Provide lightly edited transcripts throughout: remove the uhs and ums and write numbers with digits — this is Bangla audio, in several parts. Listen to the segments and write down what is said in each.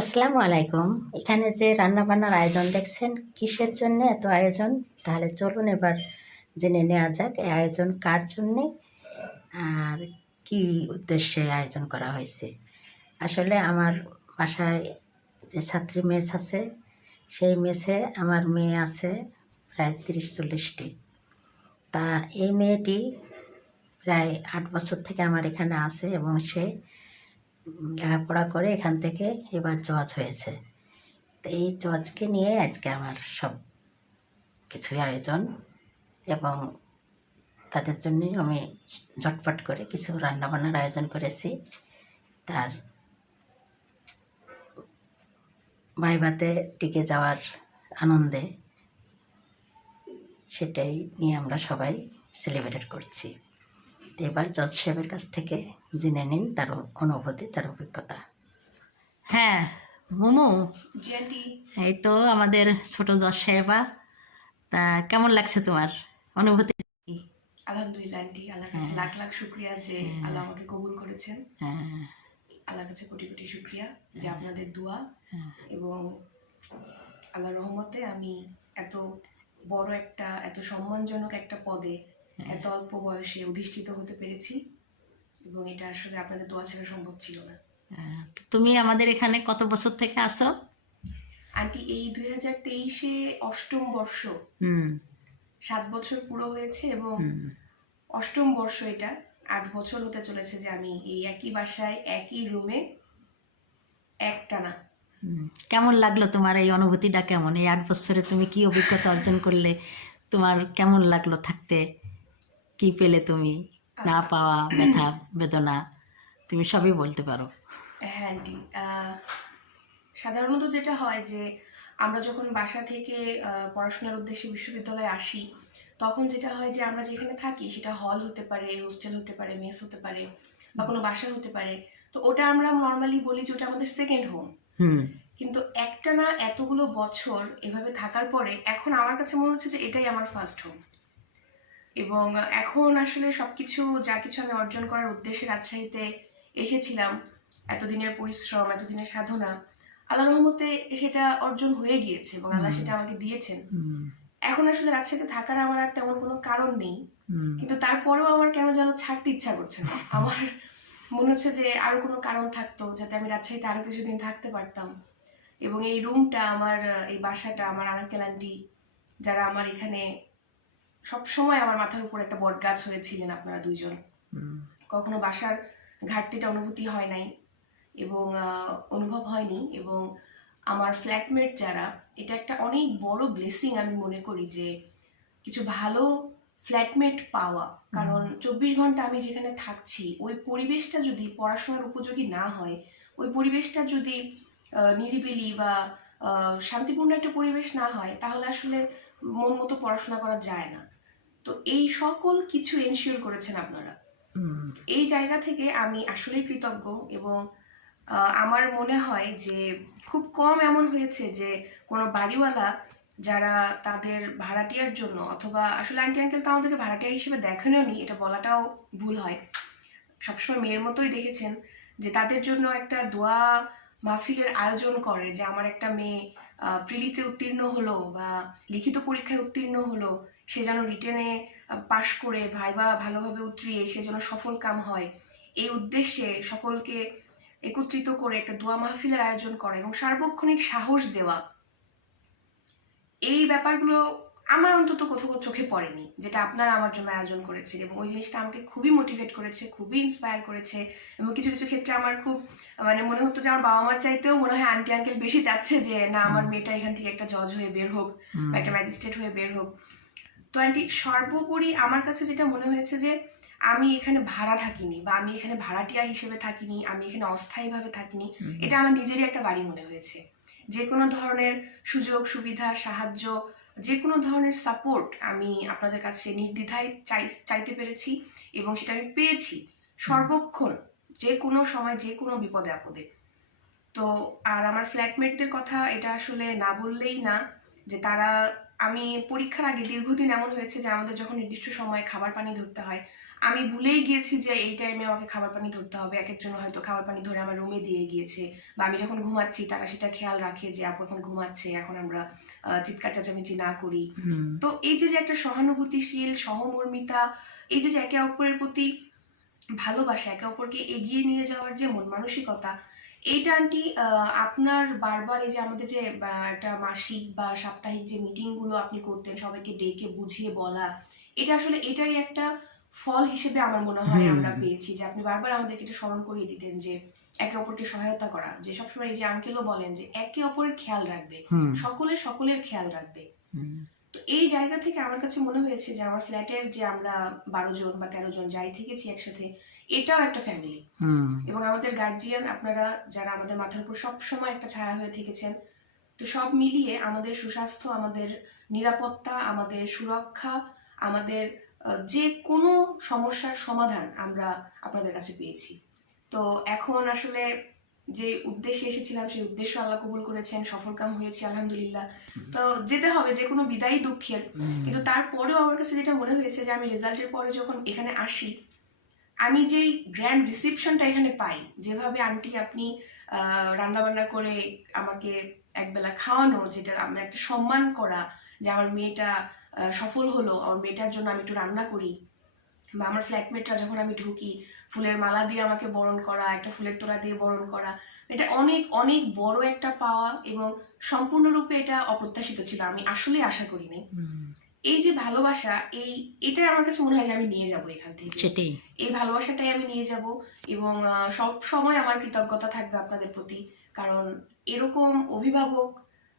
আসসালামু আলাইকুম। এখানে যে রান্নাবান্নার আয়োজন দেখছেন, কিসের জন্য এত আয়োজন? তাহলে চলুন এবার জেনে নেওয়া যাক এই আয়োজন কার জন্যে আর কি উদ্দেশ্যে আয়োজন করা হয়েছে। আসলে আমার বাসায় যে ছাত্রী মেস আছে, সেই মেসে আমার মেয়ে আছে প্রায় 30-40টি। তা এই মেয়েটি প্রায় 8 বছর থেকে আমার এখানে আছে এবং সে লেখাপড়া করে এখান থেকে এবার জজ হয়েছে। তো এই জজকে নিয়ে আজকে আমার সব কিছুই আয়োজন, এবং তাদের জন্যই আমি ঝটপট করে কিছু রান্নাবান্নার আয়োজন করেছি। তার ভাইভাতে টিকে যাওয়ার আনন্দে সেটাই নিয়ে আমরা সবাই সেলিব্রেট করছি। তো এবার জজ সাহেবের কাছ থেকে জেনে নিন তার অনুভূতি, তার অভিজ্ঞতা। হ্যাঁ মোমো, জি আন্টি। এই তো আমাদের ছোট জজ সাহেবা। তা কেমন লাগছে তোমার অনুভূতি? আলহামদুলিল্লাহ আন্টি, আল্লাহর কাছে লাখ লাখ শুক্রিয়া যে আল্লাহ আমাকে কবুল করেছেন। হ্যাঁ, আল্লাহর কাছে কোটি কোটি শুক্রিয়া যে আপনাদের দোয়া এবং আল্লাহর রহমতে আমি এত বড় একটা, এত সম্মানজনক একটা পদে এত অল্প বয়সে অধিষ্ঠিত হতে পেরেছি, এবং এটা আসলে আপনাদের দোয়া ছাড়া সম্ভব ছিল না। তুমি আমাদের এখানে কত বছর থেকে আসো? আন্টি এই 2023-এ অষ্টম বর্ষ, 7 বছর পুরো হয়েছে এবং অষ্টম বর্ষ এটা, 8 বছর হতে চলেছে যে আমি এই একই বাসায় একই রুমে একটানা। কেমন লাগলো তোমার এই অনুভূতিটা? কেমন এই 8 বছরে তুমি কি অভিজ্ঞতা অর্জন করলে? তোমার কেমন লাগলো থাকতে? কি পেলে তুমি? না পাওয়া ব্যথা বেদনা তুমি সবই বলতে পারো। হ্যাঁ আন্টি, সাধারণত যেটা হয় যে আমরা যখন বাসা থেকে পড়াশোনার উদ্দেশ্যে বিশ্ববিদ্যালয়ে আসি, তখন যেটা হয় যে আমরা যেখানে থাকি সেটা হল হতে পারে, হোস্টেল হতে পারে, মেস হতে পারে, বা কোনো বাসা হতে পারে। তো ওটা আমরা নর্মালি বলি যে ওটা আমাদের সেকেন্ড হোম। কিন্তু একটানা এতগুলো বছর এভাবে থাকার পরে এখন আমার কাছে মনে হচ্ছে যে এটাই আমার ফার্স্ট হোম। এবং এখন আসলে সবকিছু যা কিছু আমি অর্জন করার উদ্দেশ্যে রাজশাহীতে এসেছিলাম, এতদিনের পরিশ্রম, এতদিনের সাধনা, আল্লাহর রহমতে সেটা অর্জন হয়ে গিয়েছে এবং আল্লাহ সেটা আমাকে দিয়েছেন। এখন আসলে রাজশাহীতে থাকার আমার আর তেমন কোনো কারণ নেই, কিন্তু তারপরেও আমার কেন যেন ছাড়তে ইচ্ছা করছে না। আমার মনে হচ্ছে যে আরো কোনো কারণ থাকতো যাতে আমি রাজশাহীতে আরো কিছুদিন থাকতে পারতাম। এবং এই রুমটা আমার, এই বাসাটা আমার আঙ্কেল আন্টি যারা আমার এখানে সব সময় আমার মাথার উপর একটা বট গাছ হয়েছিলেন, আপনারা দুইজন, কখনো বাসার ঘাটতিটা অনুভূতি হয় নাই এবং অনুভব হয়নি। এবং আমার ফ্ল্যাটমেট যারা, এটা একটা অনেক বড় ব্লেসিং আমি মনে করি যে কিছু ভালো ফ্ল্যাটমেট পাওয়া। কারণ 24 ঘন্টা আমি যেখানে থাকছি ওই পরিবেশটা যদি পড়াশোনার উপযোগী না হয়, ওই পরিবেশটা যদি নিরিবিলি বা শান্তিপূর্ণ একটা পরিবেশ না হয়, তাহলে আসলে মন মতো পড়াশোনা করা যায় না। তো এই সকল কিছু এনশিওর করেছেন আপনারা। এই জায়গা থেকে আমি আসলেই কৃতজ্ঞ। এবং আমার মনে হয় যে খুব কম এমন হয়েছে যে কোনো বাড়িওয়ালা যারা তাদের ভাড়াটিয়ার জন্য, অথবা আসলে আন্টি আঙ্কেল তো আমাদেরকে ভাড়াটিয়া হিসেবে দেখেনও নি, এটা বলাটাও ভুল হয়, সবসময় মেয়ের মতোই দেখেছেন, যে তাদের জন্য একটা দোয়া মাহফিলের আয়োজন করে যে আমার একটা মেয়ে প্রিলিতে উত্তীর্ণ হলো বা লিখিত পরীক্ষায় উত্তীর্ণ হলো, সে যেন রিটেনে পাশ করে ভাইবা ভালোভাবে উতরিয়ে সে যেন সফল কাম হয়। এই উদ্দেশ্যে সকলকে একত্রিত করে একটা দোয়া মাহফিলের আয়োজন করে এবং সার্বক্ষণিক সাহস দেওয়া, এই ব্যাপারগুলো আমার অন্তত কোথাও চোখে পড়েনি, যেটা আপনারা আমার জন্য আয়োজন করেছেন। এবং ওই জিনিসটা আমাকে খুবই মোটিভেট করেছে, খুবই ইন্সপায়ার করেছে। এবং কিছু কিছু ক্ষেত্রে আমার খুব মনে হতো যে আমার বাবা মার চাইতেও মনে হয় আন্টি আঙ্কেল বেশি চাচ্ছে যে না, আমার মেয়েটা এখান থেকে একটা জজ হয়ে বের হোক বা একটা ম্যাজিস্ট্রেট হয়ে বের হোক। তো আন্টি, সর্বোপরি আমার কাছে যেটা মনে হয়েছে যে আমি এখানে ভাড়া থাকিনি বা আমি এখানে ভাড়াটিয়া হিসেবে থাকিনি, আমি এখানে অস্থায়ীভাবে থাকিনি, এটা আমার নিজেরই একটা বাড়ি মনে হয়েছে। যে কোনো ধরনের সুযোগ সুবিধা, সাহায্য, যে কোনো ধরনের সাপোর্ট আমি আপনাদের কাছে নির্দ্বিধায় চাইতে পেরেছি এবং সেটা আমি পেয়েছি সর্বক্ষণ, যে কোনো সময়, যে কোনো বিপদে আপদে। তো আর আমার ফ্ল্যাটমেটদের কথা এটা আসলে না বললেই না, যে তারা আমি পরীক্ষার আগে দীর্ঘদিন এমন হয়েছে যে আমাদের যখন নির্দিষ্ট সময়ে খাবার পানি ধরতে হয়, আমি ভুলেই গিয়েছি যে এই টাইমে আমাকে খাবার পানি ধরতে হবে। একের জন্য হয়তো খাবার পানি ধরে আমার রুমে দিয়ে গিয়েছে, বা আমি যখন ঘুমাচ্ছি তারা সেটা খেয়াল রাখে যে আপু এখন ঘুমাচ্ছে, এখন আমরা চিৎকার চেঁচামেচি না করি। তো এই যে একটা সহানুভূতিশীল সহমর্মিতা, এই যে একে অপরের প্রতি ভালোবাসা, একে অপরকে এগিয়ে নিয়ে যাওয়ার যে মন মানসিকতা, এইটা আন্টি আপনার বারবার এই যে আমাদের যে একটা মাসিক বা সাপ্তাহিক যে মিটিং গুলো আপনি করতেন সবাইকে ডেকে বুঝিয়ে বলা, এটা আসলে এটারই একটা ফল হিসেবে আমার মনে হয় আমরা পেয়েছি, যে আপনি বারবার আমাদেরকে এটা স্মরণ করিয়ে দিতেন যে একে অপরকে সহায়তা করা, যে সবসময় এই যে আঙ্কেলও বলেন যে একে অপরের খেয়াল রাখবে, সকলের খেয়াল রাখবে। তো এই জায়গা থেকে আমার কাছে মনে হয়েছে যে আমার ফ্ল্যাটের যে আমরা 12 জন বা 13 জন যাই থেকেছি একসাথে, এটাও একটা ফ্যামিলি। এবং আমাদের গার্জিয়ান আপনারা যারা আমাদের মাথার উপর সব সময় একটা ছায়া হয়ে থেকেছেন। তো সব মিলিয়ে আমাদের সুস্বাস্থ্য, আমাদের নিরাপত্তা, আমাদের সুরক্ষা, আমাদের যে কোনো সমস্যার সমাধান আমরা আপনাদের কাছে পেয়েছি। তো এখন আসলে যে উদ্দেশ্যে এসেছিলাম সেই উদ্দেশ্য আল্লাহ কবুল করেছেন, সফলকাম হয়েছে আলহামদুলিল্লাহ। তো যেতে হবে, যে কোনো বিদায় দুঃখের, কিন্তু তারপরেও আমার কাছে যেটা মনে হয়েছে যে আমি রেজাল্টের পরে যখন এখানে আসি, আমি যেই গ্র্যান্ড রিসেপশনটা এখানে পাই, যেভাবে আন্টি আপনি রান্না বান্না করে আমাকে একবেলা খাওয়ানো, যেটা আমি একটা সম্মান করা, যে আমার মেয়েটা সফল হলো, আমার মেয়েটার জন্য আমি একটু রান্না করি, বা আমার ফ্ল্যাটমেটরা যখন আমি ঢুকি ফুলের মালা দিয়ে আমাকে বরণ করা, একটা ফুলের তোড়া দিয়ে বরণ করা, এটা অনেক অনেক বড় একটা পাওয়া, এবং সম্পূর্ণরূপে এটা অপ্রত্যাশিত ছিল, আমি আসলে আশা করিনি। এই যে ভালোবাসা, এটাই আমার কাছে মনে হয় যে আমি নিয়ে যাব এখান থেকে, সেটাই, এই ভালোবাসাটাই আমি নিয়ে যাব, এবং সব সময় আমার কৃতজ্ঞতা থাকবে আপনাদের প্রতি। কারণ এরকম অভিভাবক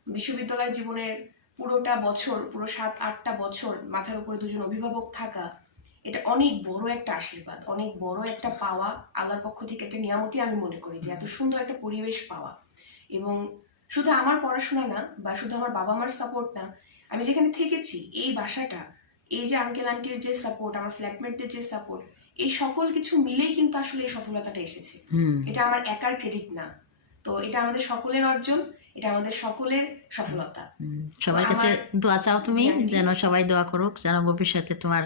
বিশ্ববিদ্যালয় জীবনের পুরোটা বছর, পুরো 7-8টা বছর মাথার উপরে দুজন অভিভাবক থাকা, এটা অনেক বড় একটা আশীর্বাদ, অনেক বড় একটা পাওয়া, আল্লাহর পক্ষ থেকে একটা নিয়ামতি আমি মনে করি, যে এত সুন্দর একটা পরিবেশ পাওয়া। এবং শুধু আমার পড়াশোনা না, বা শুধু আমার বাবা মার সাপোর্ট না, আমি যেখানে থেকেছি এই বাসাটা, এই যে আঙ্কেল আন্টির যে সাপোর্ট, আমার ফ্ল্যাটমেটদের যে সাপোর্ট, এই সকল কিছু মিলেই কিন্তু আসলে এই সফলতাটা এসেছে। এটা আমার একার ক্রেডিট না, তো এটা আমাদের সকলের অর্জন, এটা আমাদের সকলের সফলতা। সবার কাছে দোয়া চাও তুমি, যেন সবাই দোয়া করুক, যেন ভবিষ্যতে তোমার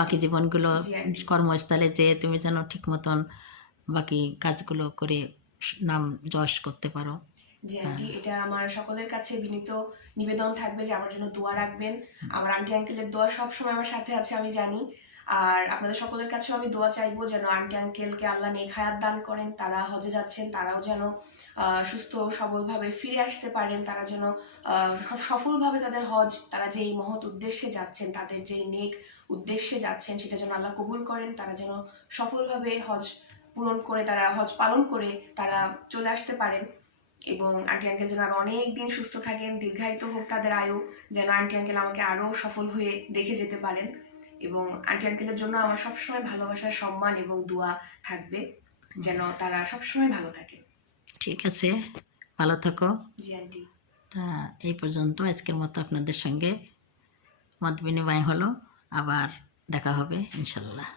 বাকি জীবনগুলো কর্মস্থলে যে তুমি যেন ঠিক মতন বাকি কাজগুলো করে নাম যশ করতে পারো। জি আন্টি, এটা আমার সকলের কাছে বিনীত নিবেদন থাকবে যে আমার জন্য দোয়া রাখবেন। আমার আন্টি আঙ্কেলের দোয়া সবসময় আমার সাথে আছে, আমি জানি। আর আপনাদের সকলের কাছেও আমি দোয়া চাইবো যেন আন্টি আঙ্কেলকে আল্লাহ নেক হায়াত দান করেন, তারা হজে যাচ্ছেন, তারাও যেন সুস্থ সবলভাবে ফিরে আসতে পারেন, তারা যেন সফলভাবে তাদের হজ, তারা যে এই মহৎ উদ্দেশ্যে যাচ্ছেন, তাদের যে নেক উদ্দেশ্যে যাচ্ছেন, সেটা যেন আল্লাহ কবুল করেন, তারা যেন সফলভাবে হজ পূরণ করে, তারা হজ পালন করে তারা চলে আসতে পারেন। এবং আন্টি আঙ্কেল যেন আরো অনেক দিন সুস্থ থাকেন, দীর্ঘায়িত হোক তাদের আয়ু, যেন আন্টি আঙ্কেল আমাকে আরো সফল হয়ে দেখে যেতে পারেন। এবং আন্টি আঙ্কেলের জন্য আমার সবসময় ভালোবাসা, সম্মান এবং দোয়া থাকবে, যেন তারা সবসময় ভালো থাকে। ঠিক আছে, ভালো থাকো। জি আন্টি। তা এই পর্যন্ত আজকের মতো আপনাদের সঙ্গে মত বিনিময় হলো, আবার দেখা হবে ইনশাল্লাহ।